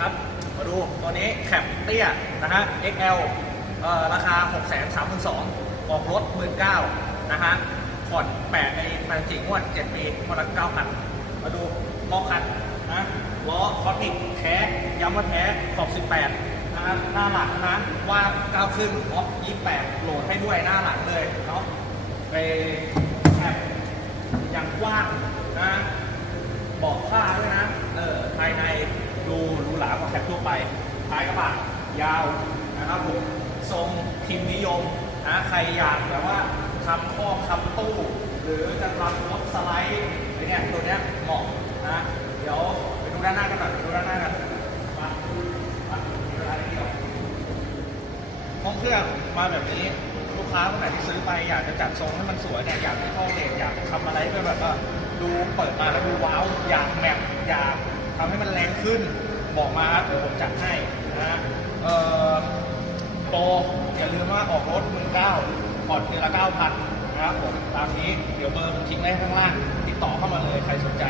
ครับ มาดูตัวนี้แคปเตี้ยนะฮะ XL เอ่อราคา 6 3 2 0 0 0ออกรถ 19นะฮะผ่อน8ในปันจิงวด 7 ปีงวดละ9,000 มาดูล้อคันนะล้อคอสมิกแท้ย้ำว่าแท้ขอบ 18นะฮะหน้าหลังนะว่า9ครึ่งออฟ28 โหลดให้ด้วยหน้าหลังเลยเนาะไปแคปอย่างกว้างนะบอกผ้าด้วยนะ เออภายในดูหรูหรากว่า แคปทั่วไปท้ายกระบะยาวนะครับผมทรงพิมพ์นิยมนะใครอยากแบบว่าทำข้อคำตู้ หรือจะทำรถสไลด์อะไรเนี่ยตัวเนี้ยเหมาะนะเดี๋ยวไปดูด้านหน้ากันหน่อยไปดูด้านหน้ากันมามามีเวลาเดียวห้องเครื่องมาแบบนี้ลูกค้าคนไหนที่ซื้อไปอยากจะจัดทรงให้มันสวยเนี่ยอยากให้เข้าเดทอยากทำอะไรให้แบบว่าดูเปิดมาแล้วดูว้าวอยากแมปอยากทำให้มันแรงขึ้น บอกมาครับเดี๋ยวผมจัดให้นะฮะเอ่อโปรอย่าลืมว่าออกรถมือเก้าผ่อนเดือนละเก้าพันนะครับผมตามนี้เดี๋ยวเบอร์ผมทิ้งไว้ข้างล่างติดต่อเข้ามาเลยใครสนใจ